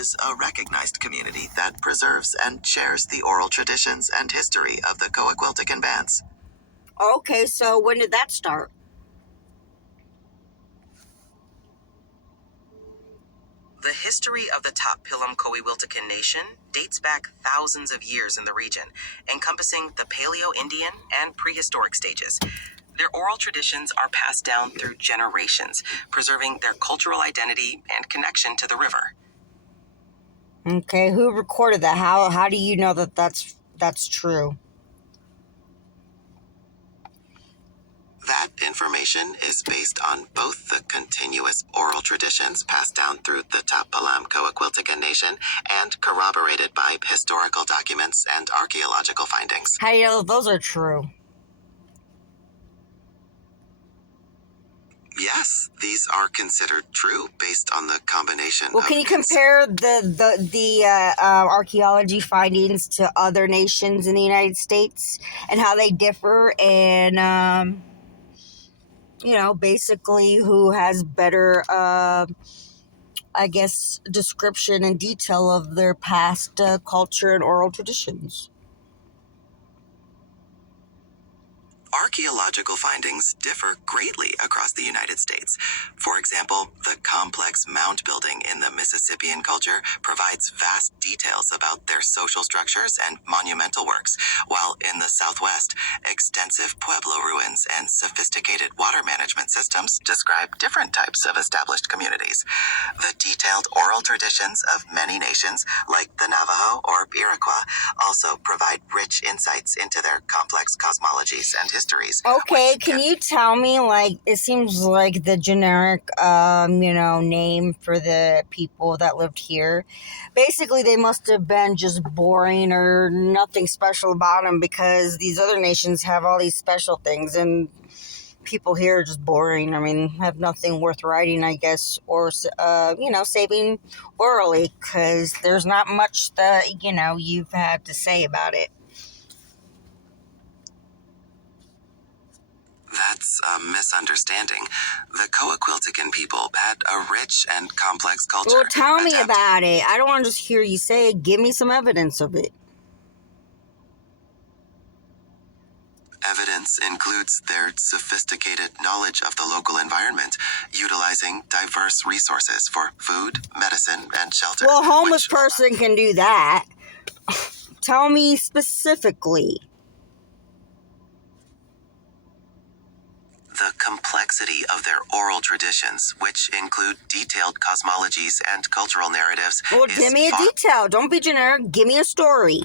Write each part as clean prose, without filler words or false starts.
is a recognized community that preserves and shares the oral traditions and history of the Coahuiltecan bands. Okay, so when did that start? The history of the Top-Pilam Coahuiltecan Nation dates back thousands of years in the region, encompassing the Paleo-Indian and prehistoric stages. Their oral traditions are passed down through generations, preserving their cultural identity and connection to the river. Okay, who recorded that? How do you know that that's true? That information is based on both the continuous oral traditions passed down through the Top-Pilam Coahuiltecan Nation and corroborated by historical documents and archaeological findings. How do you know those are true? Yes, these are considered true based on the combination Well, of can you compare the archaeology findings to other nations in the United States and how they differ, and basically who has better, I guess, description and detail of their past culture and oral traditions? Archaeological findings differ greatly across the United States. For example, the complex mound building in the Mississippian culture provides vast details about their social structures and monumental works, while in the Southwest, extensive Pueblo ruins and sophisticated water management systems describe different types of established communities. The detailed oral traditions of many nations, like the Navajo or Iroquois, also provide rich insights into their complex cosmologies and histories. Okay, can you tell me, like, it seems like the generic, name for the people that lived here, basically they must have been just boring or nothing special about them, because these other nations have all these special things, and people here are just boring. I mean, have nothing worth writing, I guess, or, saving orally, because there's not much that, you've had to say about it. That's a misunderstanding. The Coahuiltecan people had a rich and complex culture. Well, tell me about it. I don't want to just hear you say it. Give me some evidence of it. Evidence includes their sophisticated knowledge of the local environment, utilizing diverse resources for food, medicine, and shelter. Well, a homeless person can do that. Tell me specifically. The complexity of their oral traditions, which include detailed cosmologies and cultural narratives. Well, give me a detail. Don't be generic. Give me a story.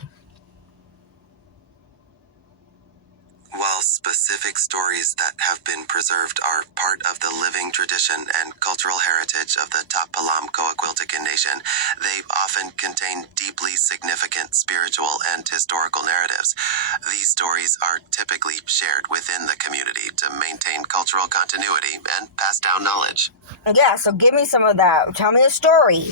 While specific stories that have been preserved are part of the living tradition and cultural heritage of the Top-Pilam Coahuiltecan Nation, they often contain deeply significant spiritual and historical narratives. These stories are typically shared within the community to maintain cultural continuity and pass down knowledge. Yeah, so give me some of that. Tell me a story.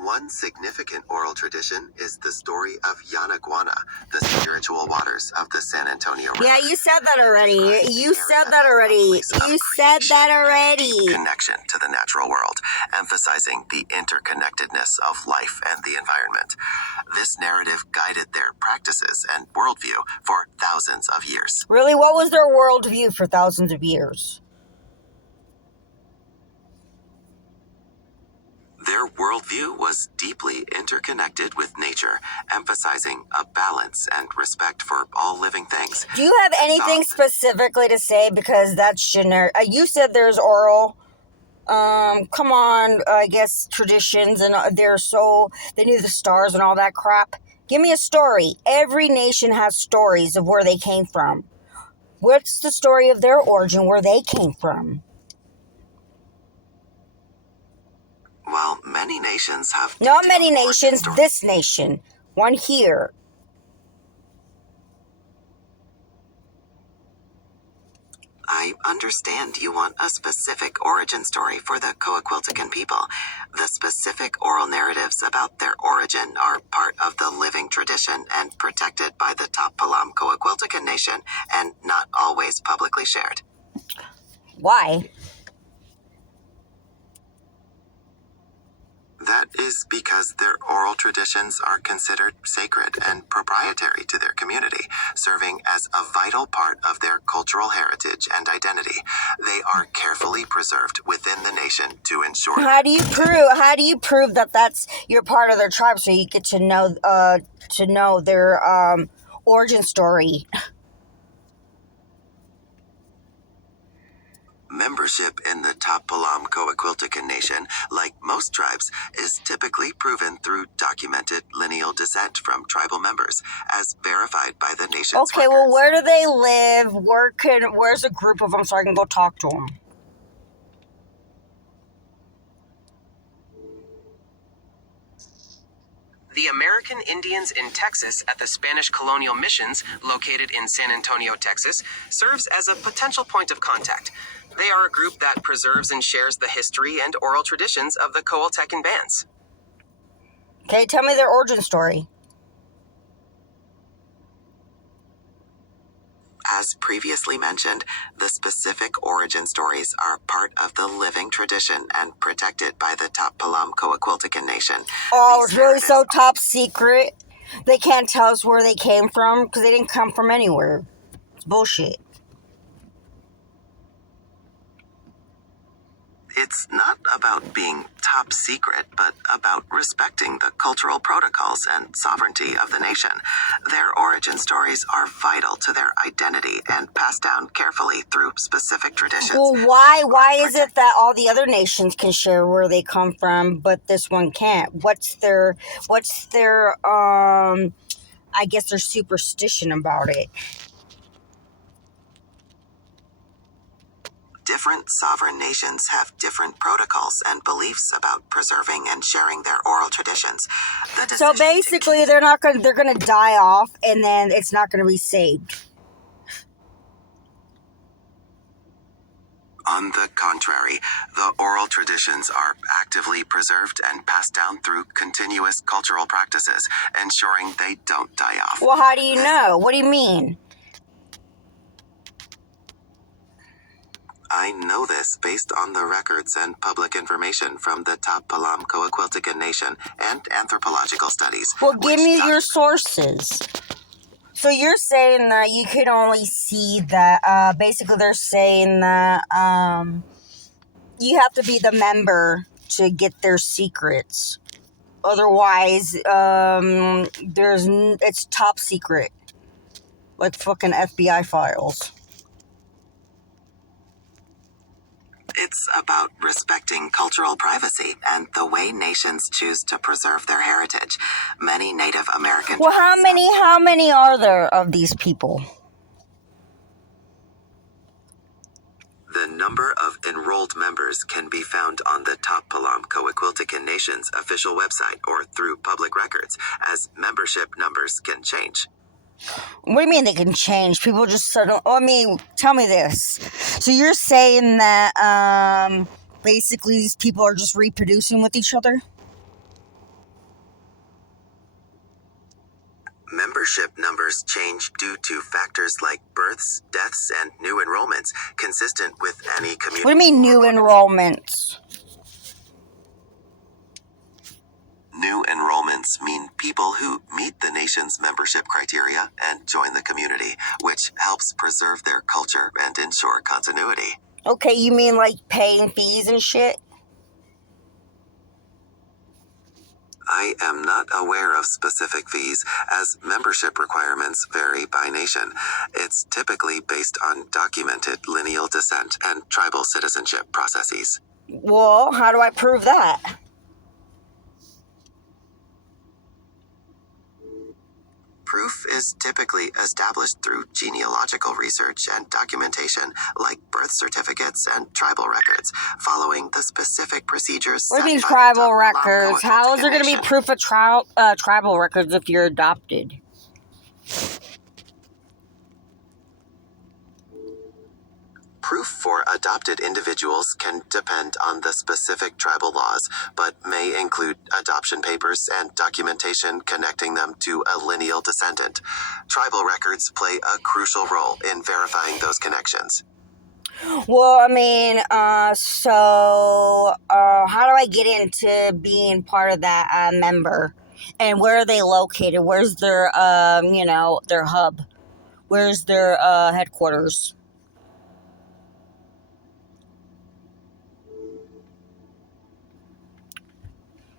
One significant oral tradition is the story of Yanaguana, the spiritual waters of the San Antonio River. Yeah, you said that already. You said that already. Connection to the natural world, emphasizing the interconnectedness of life and the environment. This narrative guided their practices and worldview for thousands of years. Really? What was their worldview for thousands of years? Their worldview was deeply interconnected with nature, emphasizing a balance and respect for all living things. Do you have anything specifically to say? Because that's generic. You said there's oral, come on, I guess, traditions, and they knew the stars and all that crap. Give me a story. Every nation has stories of where they came from. What's the story of their origin, where they came from? Well, many nations have... Not many nations, this nation. One here. I understand you want a specific origin story for the Coahuiltecan people. The specific oral narratives about their origin are part of the living tradition and protected by the Top-Pilam Coahuiltecan Nation, and not always publicly shared. Why? That is because their oral traditions are considered sacred and proprietary to their community, serving as a vital part of their cultural heritage and identity. They are carefully preserved within the nation to ensure. How do you prove that that's you're part of their tribe, so you get to know their origin story? Membership in the Top-Palam Coaquiltecan Nation, like most tribes, is typically proven through documented lineal descent from tribal members, as verified by the nation's Okay, well, records. where do they live? Where's a group of them so I can go talk to them? The American Indians in Texas at the Spanish colonial missions, located in San Antonio, Texas, serves as a potential point of contact. They are a group that preserves and shares the history and oral traditions of the Coahuiltecan bands. Okay, tell me their origin story. As previously mentioned, the specific origin stories are part of the living tradition and protected by the Top-Palam Coaquiltecan Nation. Oh, it's really so top secret. They can't tell us where they came from because they didn't come from anywhere. It's bullshit. It's not about being top secret, but about respecting the cultural protocols and sovereignty of the nation. Their origin stories are vital to their identity and passed down carefully through specific traditions. Well, why is it that all the other nations can share where they come from, but this one can't? What's their I guess their superstition about it? Different sovereign nations have different protocols and beliefs about preserving and sharing their oral traditions. So basically, they're gonna die off, and then it's not gonna be saved. On the contrary, the oral traditions are actively preserved and passed down through continuous cultural practices, ensuring they don't die off. Well, how do you know? What do you mean? I know this based on the records and public information from the Top-Palam Coaquiltecan Nation and anthropological studies. Well, give me your sources. So you're saying that you could only see that, basically they're saying that you have to be the member to get their secrets. Otherwise, it's top secret. Like fucking FBI files. It's about respecting cultural privacy and the way nations choose to preserve their heritage. Many Native American... Well, how many are there of these people? The number of enrolled members can be found on the Top-Palam Coaquiltecan Nation's official website or through public records, as membership numbers can change. What do you mean they can change? People just sort of... I mean, tell me this. So you're saying that basically these people are just reproducing with each other? Membership numbers change due to factors like births, deaths, and new enrollments, consistent with any community. What do you mean new enrollments? New enrollments mean people who meet the nation's membership criteria and join the community, which helps preserve their culture and ensure continuity. Okay, you mean like paying fees and shit? I am not aware of specific fees, as membership requirements vary by nation. It's typically based on documented lineal descent and tribal citizenship processes. Well, how do I prove that? Proof is typically established through genealogical research and documentation, like birth certificates and tribal records, following the specific procedures. What do you mean tribal records? How is there going to be proof of tribal records if you're adopted? Proof for adopted individuals can depend on the specific tribal laws, but may include adoption papers and documentation connecting them to a lineal descendant. Tribal records play a crucial role in verifying those connections. Well, I mean, how do I get into being part of that member? And where are they located? Where's their, their hub? Where's their headquarters?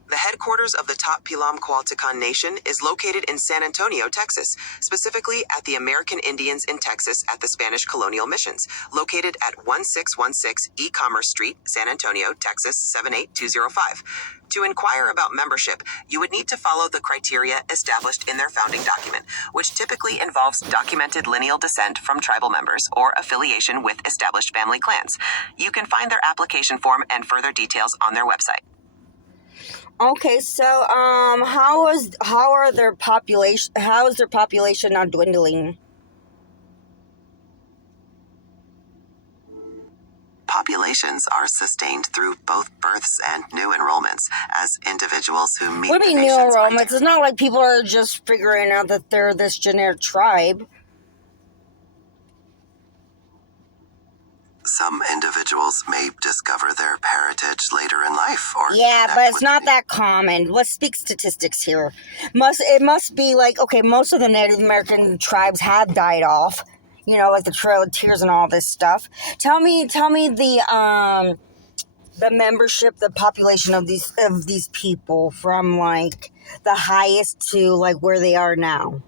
The headquarters of the Top Pilam Coatlicán Nation is located in San Antonio, Texas, specifically at the American Indians in Texas at the Spanish Colonial Missions, located at 1616 E-Commerce Street, San Antonio, Texas 78205. To inquire about membership, you would need to follow the criteria established in their founding document, which typically involves documented lineal descent from tribal members or affiliation with established family clans. You can find their application form and further details on their website. Okay, so how is their population now dwindling? Populations are sustained through both births and new enrollments as individuals who meet What do you the mean new nation's enrollments? criteria. It's not like people are just figuring out that they're this generic tribe. Some individuals may discover their heritage later in life or Yeah, connect but it's with not the- that common. Let's speak statistics here. It must be like, okay, most of the Native American tribes have died off. You know, like the Trail of Tears and all this stuff. Tell me the membership, the population of these people from like the highest to like where they are now.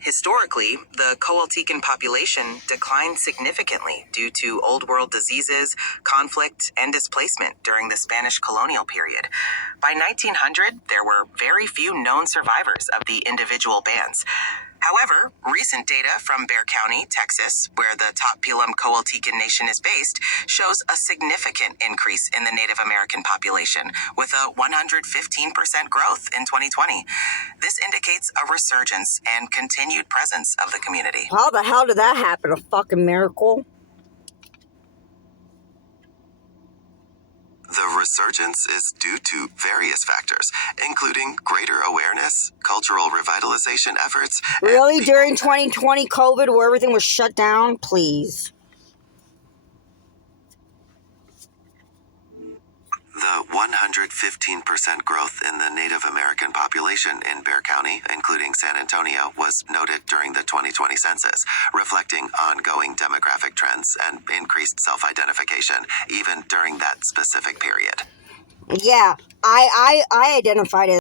Historically, the Coatlicán population declined significantly due to Old World diseases, conflict, and displacement during the Spanish colonial period. By 1900, there were very few known survivors of the individual bands. However, recent data from Bexar County, Texas, where the Top Pilam Coatlicán Nation is based, shows a significant increase in the Native American population, with a 115% growth in 2020. This indicates a resurgence and continued presence of the community. How the hell did that happen? A fucking miracle? The resurgence is due to various factors, including greater awareness, cultural revitalization efforts. Really? During 2020 COVID, where everything was shut down? Please. The 115% growth in the Native American population in Bexar County, including San Antonio, was noted during the 2020 census, reflecting ongoing demographic trends and increased self-identification, even during that specific period. Yeah, I identified as